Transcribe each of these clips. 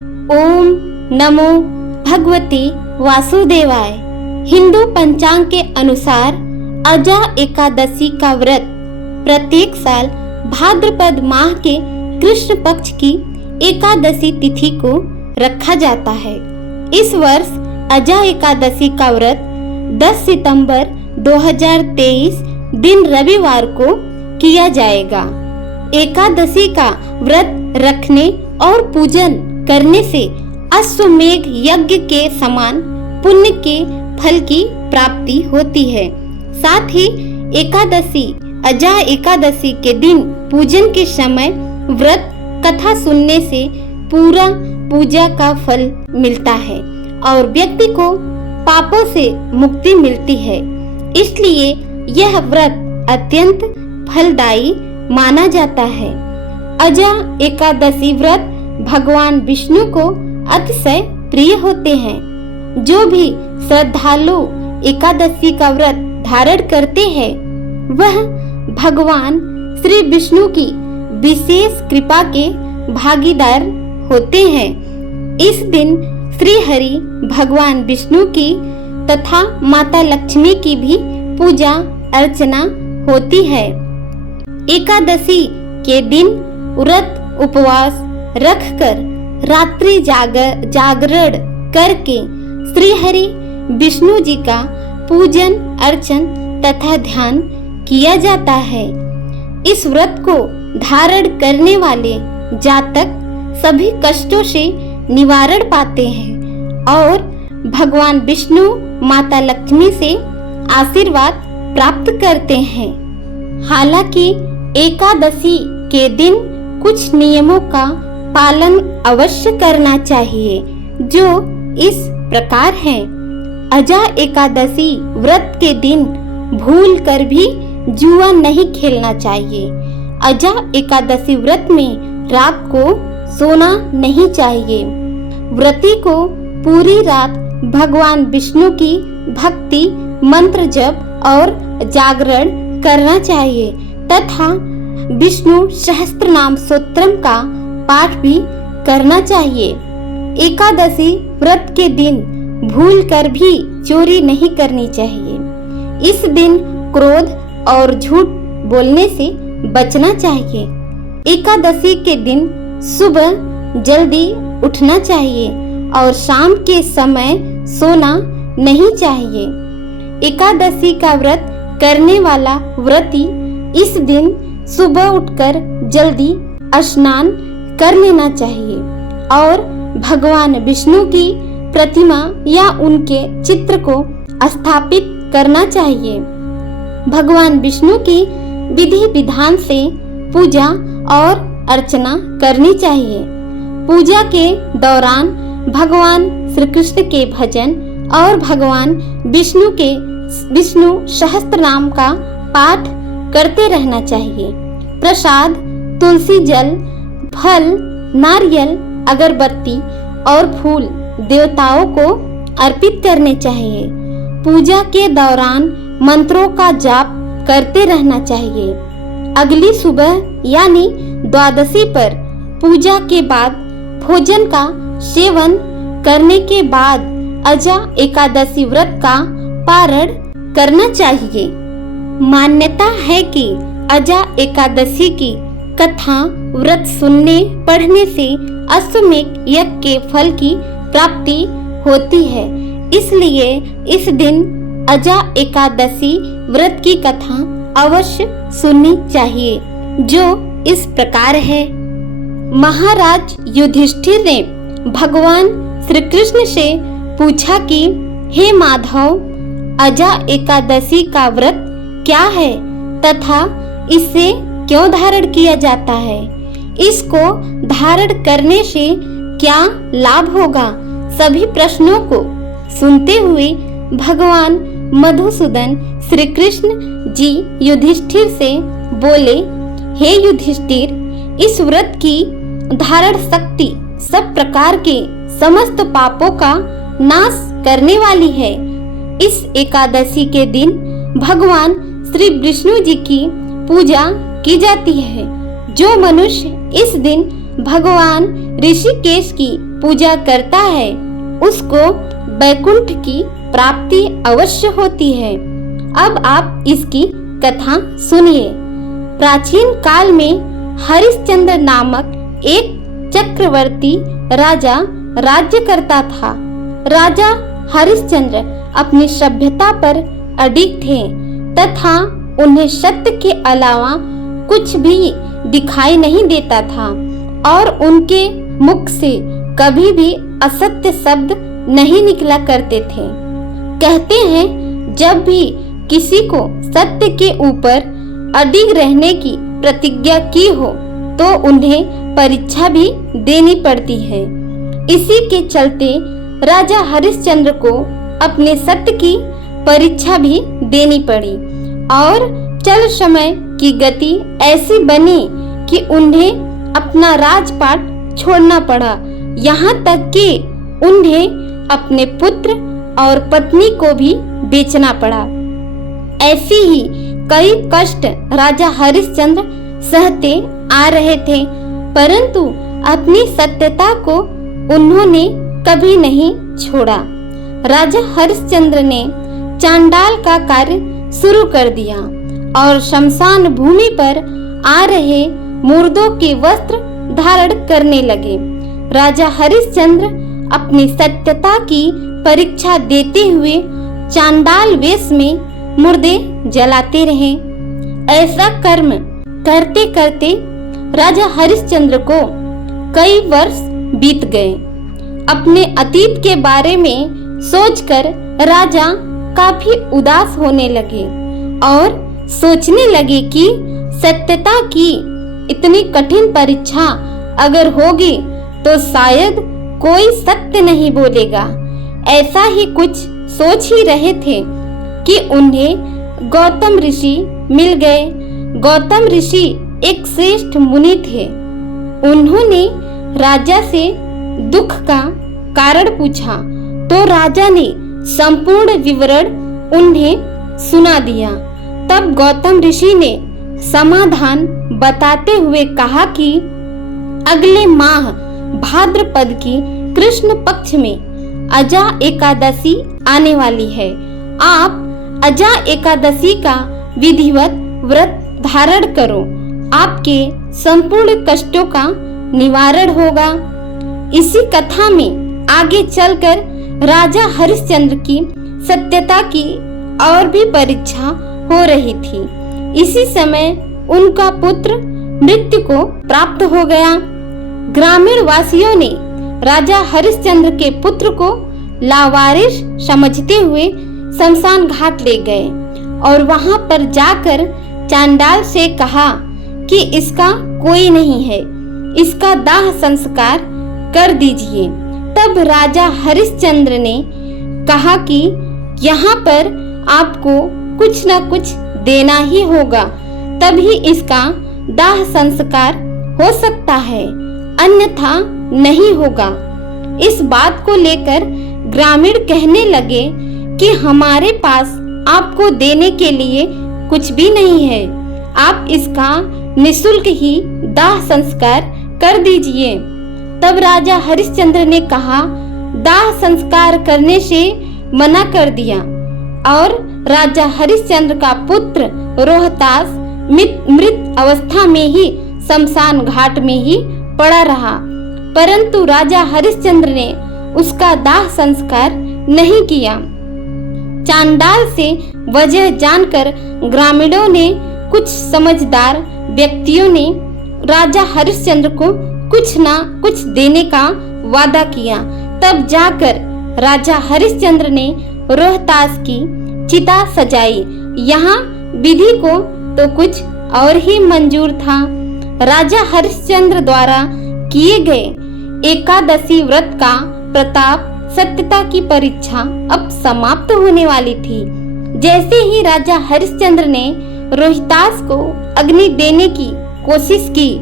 ओम नमो भगवते वासुदेवाय। हिंदू पंचांग के अनुसार अजा एकादशी का व्रत प्रत्येक साल भाद्रपद माह के कृष्ण पक्ष की एकादशी तिथि को रखा जाता है। इस वर्ष अजा एकादशी का व्रत 10 सितंबर 2023 दिन रविवार को किया जाएगा। एकादशी का व्रत रखने और पूजन करने से अश्वमेघ यज्ञ के समान पुण्य के फल की प्राप्ति होती है। साथ ही एकादशी अजा एकादशी के दिन पूजन के समय व्रत कथा सुनने से पूरा पूजा का फल मिलता है और व्यक्ति को पापों से मुक्ति मिलती है। इसलिए यह व्रत अत्यंत फलदायी माना जाता है। अजा एकादशी व्रत भगवान विष्णु को अतिशय प्रिय होते हैं। जो भी श्रद्धालु एकादशी का व्रत धारण करते हैं वह भगवान श्री विष्णु की विशेष कृपा के भागीदार होते हैं। इस दिन श्री हरि भगवान विष्णु की तथा माता लक्ष्मी की भी पूजा अर्चना होती है। एकादशी के दिन व्रत उपवास रखकर रात्रि जागरण करके श्री हरि विष्णु जी का पूजन अर्चन तथा ध्यान किया जाता है। इस व्रत को धारण करने वाले जातक सभी कष्टों से निवारण पाते हैं और भगवान विष्णु माता लक्ष्मी से आशीर्वाद प्राप्त करते हैं। हालांकि एकादशी के दिन कुछ नियमों का पालन अवश्य करना चाहिए, जो इस प्रकार हैं। अजा एकादशी व्रत के दिन भूल कर भी जुआ नहीं खेलना चाहिए। अजा एकादशी व्रत में रात को सोना नहीं चाहिए। व्रती को पूरी रात भगवान विष्णु की भक्ति मंत्र जप और जागरण करना चाहिए तथा विष्णु सहस्त्र नाम स्तोत्रम का पाठ भी करना चाहिए। एकादशी व्रत के दिन भूल कर भी चोरी नहीं करनी चाहिए। इस दिन क्रोध और झूठ बोलने से बचना चाहिए। एकादशी के दिन सुबह जल्दी उठना चाहिए और शाम के समय सोना नहीं चाहिए। एकादशी का व्रत करने वाला व्रती इस दिन सुबह उठकर जल्दी स्नान कर लेना चाहिए और भगवान विष्णु की प्रतिमा या उनके चित्र को स्थापित करना चाहिए। भगवान विष्णु की विधि विधान से पूजा और अर्चना करनी चाहिए। पूजा के दौरान भगवान श्री कृष्ण के भजन और भगवान विष्णु के विष्णु सहस्त्र नाम का पाठ करते रहना चाहिए। प्रसाद तुलसी जल फल नारियल अगरबत्ती और फूल देवताओं को अर्पित करने चाहिए। पूजा के दौरान मंत्रों का जाप करते रहना चाहिए। अगली सुबह यानी द्वादशी पर पूजा के बाद भोजन का सेवन करने के बाद अजा एकादशी व्रत का पारण करना चाहिए। मान्यता है कि अजा एकादशी की कथा व्रत सुनने पढ़ने से अश्वमेघ यज्ञ के फल की प्राप्ति होती है। इसलिए इस दिन अजा एकादशी व्रत की कथा अवश्य सुननी चाहिए, जो इस प्रकार है। महाराज युधिष्ठिर ने भगवान श्री कृष्ण से पूछा कि हे माधव, अजा एकादशी का व्रत क्या है तथा इसे क्यों धारण किया जाता है? इसको धारण करने से क्या लाभ होगा? सभी प्रश्नों को सुनते हुए भगवान मधुसूदन श्री कृष्ण जी युधिष्ठिर से बोले, हे युधिष्ठिर, इस व्रत की धारण शक्ति सब प्रकार के समस्त पापों का नाश करने वाली है। इस एकादशी के दिन भगवान श्री विष्णु जी की पूजा की जाती है। जो मनुष्य इस दिन भगवान ऋषिकेश की पूजा करता है उसको वैकुंठ की प्राप्ति अवश्य होती है। अब आप इसकी कथा सुनिए। प्राचीन काल में हरिश्चंद्र नामक एक चक्रवर्ती राजा राज्य करता था। राजा हरिश्चंद्र अपनी सभ्यता पर अडिग थे तथा उन्हें सत्य के अलावा कुछ भी दिखाई नहीं देता था और उनके मुख से कभी भी असत्य शब्द नहीं निकला करते थे। कहते हैं जब भी किसी को सत्य के ऊपर अडिग रहने की प्रतिज्ञा की हो तो उन्हें परीक्षा भी देनी पड़ती है। इसी के चलते राजा हरिश्चंद्र को अपने सत्य की परीक्षा भी देनी पड़ी और चल समय की गति ऐसी बनी कि उन्हें अपना राजपाट छोड़ना पड़ा। यहाँ तक कि उन्हें अपने पुत्र और पत्नी को भी बेचना पड़ा। ऐसी ही कई कष्ट राजा हरिश्चंद्र सहते आ रहे थे, परंतु अपनी सत्यता को उन्होंने कभी नहीं छोड़ा। राजा हरिश्चंद्र ने चांडाल का कार्य शुरू कर दिया और शमशान भूमि पर आ रहे मुर्दों के वस्त्र धारण करने लगे। राजा हरिश्चंद्र अपनी सत्यता की परीक्षा देते हुए चांडाल वेश में मुर्दे जलाते रहे। ऐसा कर्म करते करते राजा हरिश्चंद्र को कई वर्ष बीत गए। अपने अतीत के बारे में सोचकर राजा काफी उदास होने लगे और सोचने लगे कि सत्यता की इतनी कठिन परीक्षा अगर होगी तो शायद कोई सत्य नहीं बोलेगा। ऐसा ही कुछ सोच ही रहे थे कि उन्हें गौतम ऋषि मिल गए। गौतम ऋषि एक श्रेष्ठ मुनि थे। उन्होंने राजा से दुख का कारण पूछा तो राजा ने संपूर्ण विवरण उन्हें सुना दिया। तब गौतम ऋषि ने समाधान बताते हुए कहा कि अगले माह भाद्रपद की कृष्ण पक्ष में अजा एकादशी आने वाली है। आप अजा एकादशी का विधिवत व्रत धारण करो, आपके संपूर्ण कष्टों का निवारण होगा। इसी कथा में आगे चलकर राजा हरिश्चंद्र की सत्यता की और भी परीक्षा हो रही थी। इसी समय उनका पुत्र मृत्यु को प्राप्त हो गया। ग्रामीण वासियों ने राजा हरिश्चंद्र के पुत्र को लावारिस समझते हुए शमशान घाट ले गए और वहां पर जाकर चांडाल से कहा कि इसका कोई नहीं है, इसका दाह संस्कार कर दीजिए। तब राजा हरिश्चंद्र ने कहा कि यहाँ पर आपको कुछ न कुछ देना ही होगा, तभी इसका दाह संस्कार हो सकता है, अन्यथा नहीं होगा। इस बात को लेकर ग्रामीण कहने लगे कि हमारे पास आपको देने के लिए कुछ भी नहीं है, आप इसका निःशुल्क ही दाह संस्कार कर दीजिए। तब राजा हरिश्चंद्र ने कहा, दाह संस्कार करने से मना कर दिया और राजा हरिश्चंद्र का पुत्र रोहतास मृत अवस्था में ही शमशान घाट में ही पड़ा रहा, परंतु राजा हरिश्चंद्र ने उसका दाह संस्कार नहीं किया। चांडाल से वजह जानकर ग्रामीणों ने, कुछ समझदार व्यक्तियों ने राजा हरिश्चंद्र को कुछ ना कुछ देने का वादा किया। तब जाकर राजा हरिश्चंद्र ने रोहतास की चिता सजाई। यहाँ विधि को तो कुछ और ही मंजूर था। राजा हरिश्चंद्र द्वारा किए गए एकादशी व्रत का प्रताप, सत्यता की परीक्षा अब समाप्त होने वाली थी। जैसे ही राजा हरिश्चंद्र ने रोहितास को अग्नि देने की कोशिश की,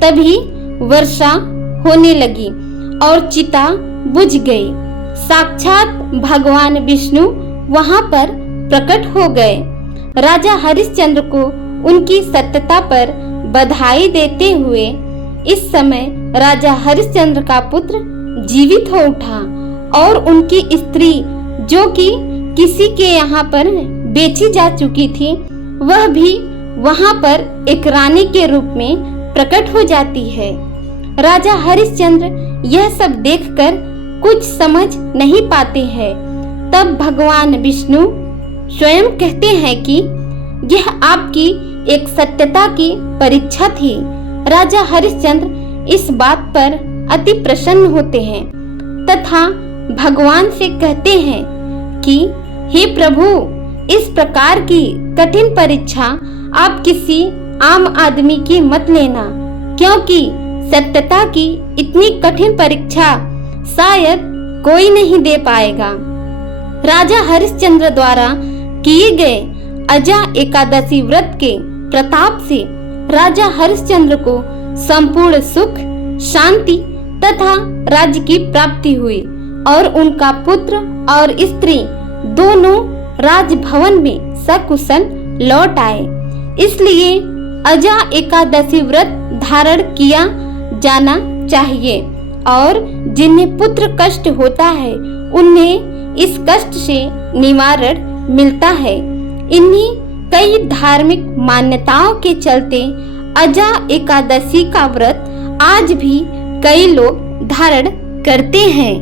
तभी वर्षा होने लगी और चिता बुझ गई। साक्षात भगवान विष्णु वहां पर प्रकट हो गए। राजा हरिश्चंद्र को उनकी सत्यता पर बधाई देते हुए इस समय राजा हरिश्चंद्र का पुत्र जीवित हो उठा और उनकी स्त्री जो कि किसी के यहाँ पर बेची जा चुकी थी, वह भी वहाँ पर एक रानी के रूप में प्रकट हो जाती है। राजा हरिश्चंद्र यह सब देखकर कुछ समझ नहीं पाते हैं। तब भगवान विष्णु स्वयं कहते हैं कि यह आपकी एक सत्यता की परीक्षा थी। राजा हरिश्चंद्र इस बात पर अति प्रसन्न होते हैं तथा भगवान से कहते हैं कि हे प्रभु, इस प्रकार की कठिन परीक्षा आप किसी आम आदमी की मत लेना, क्योंकि सत्यता की इतनी कठिन परीक्षा शायद कोई नहीं दे पाएगा। राजा हरिश्चंद्र द्वारा किए गए अजा एकादशी व्रत के प्रताप से राजा हरिश्चंद्र को संपूर्ण सुख, शांति तथा राज्य की प्राप्ति हुई और उनका पुत्र और स्त्री दोनों राजभवन में सकुशल लौट आए। इसलिए अजा एकादशी व्रत धारण किया जाना चाहिए और जिन्हें पुत्र कष्ट होता है उन्हें इस कष्ट से निवारण मिलता है। इन्हीं कई धार्मिक मान्यताओं के चलते अजा एकादशी का व्रत आज भी कई लोग धारण करते हैं।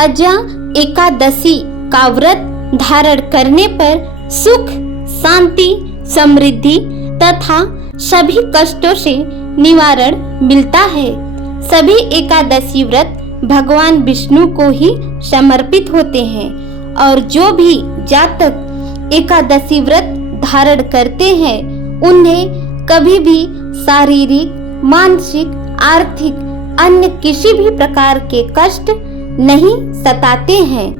अजा एकादशी का व्रत धारण करने पर सुख, शांति, समृद्धि तथा सभी कष्टों से निवारण मिलता है। सभी एकादशी व्रत भगवान विष्णु को ही समर्पित होते हैं और जो भी जातक एकादशी व्रत धारण करते हैं उन्हें कभी भी शारीरिक, मानसिक, आर्थिक अन्य किसी भी प्रकार के कष्ट नहीं सताते हैं।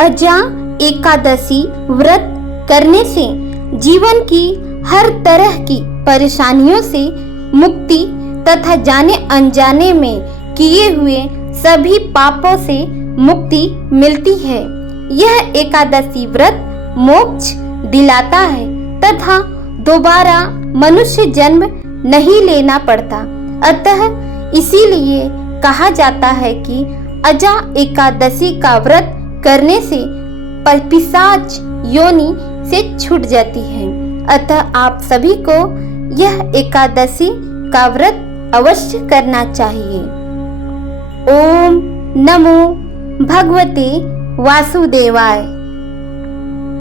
अजा एकादशी व्रत करने से जीवन की हर तरह की परेशानियों से मुक्ति तथा जाने अनजाने में किए हुए सभी पापों से मुक्ति मिलती है। यह एकादशी व्रत मोक्ष दिलाता है तथा दोबारा मनुष्य जन्म नहीं लेना पड़ता। अतः इसीलिए कहा जाता है कि अजा एकादशी का व्रत करने से पिशाच योनि से छूट जाती है। अतः आप सभी को यह एकादशी का व्रत अवश्य करना चाहिए। ओम नमो भगवते वासुदेवाय।